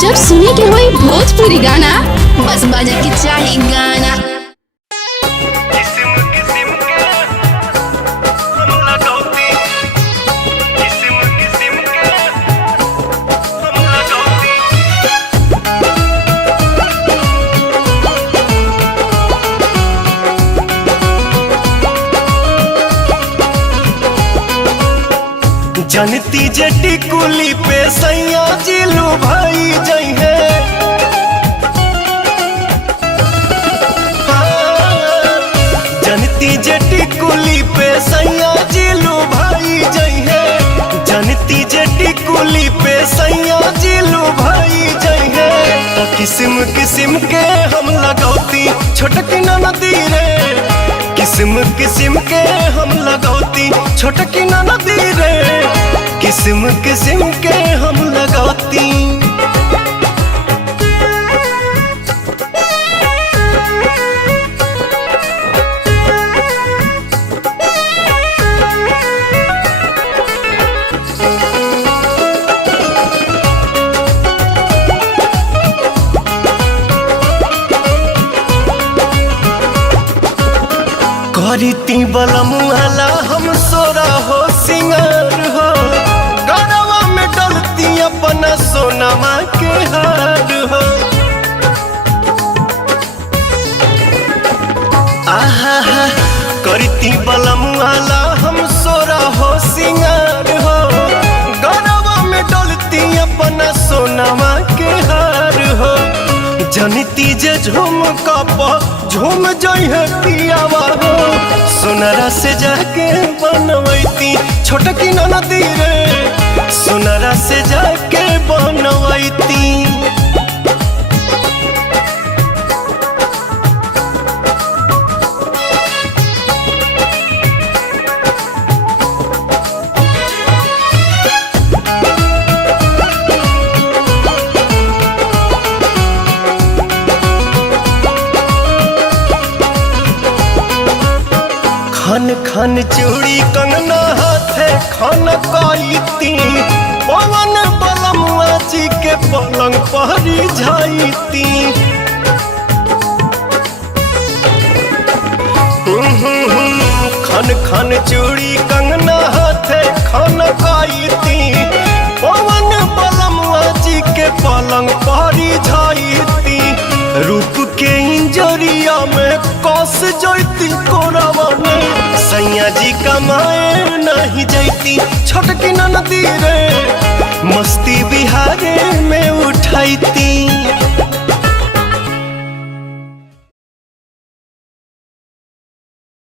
जब सुने के होई भोजपुरी गाना बस बजे के चाही गाना। जनती जटी कुली पे सैया जिलू भाई जई है। जनती जटी कुली पे सैया जिलू भाई जई है। जनती जटी कुली पे सैया जिलू भाई जई है। तो किस्म किस्म के हम लगौती छोटकी नदी रे। किस्म किस्म के हम लगौती छोटकी नदी रे। किस्म किस्म के हम लगौती। करीती बलमुआला हम सोरा हो सिंगार हो। गरवा में डलती अपना सोनमा के हार हो। आहा हा करीती बलमुआला हम सोरा हो सिंगार हो। गरवा में डलती अपना सोनमा के हार हो। जनती जे झूम कप झूम जई है पियावा हो। सोनरा से जाके बनवैती छोटकी नदी रे। सोनरा से जाके बनवैती। खन खन चूड़ी कंगना हाथे खन कईती। पवन बलमुआ जी के पलंग पहरी जाईती। खन खन चूड़ी कंगना हाथे खन कईती। पवन बलमुआ जी के पलंग पहरी जाईती। रूप के इंजरिया में कस जैती कोरावा में। सैया जी कमाए नहीं जैती छोटकी नदी रे। मस्ती बिहारे में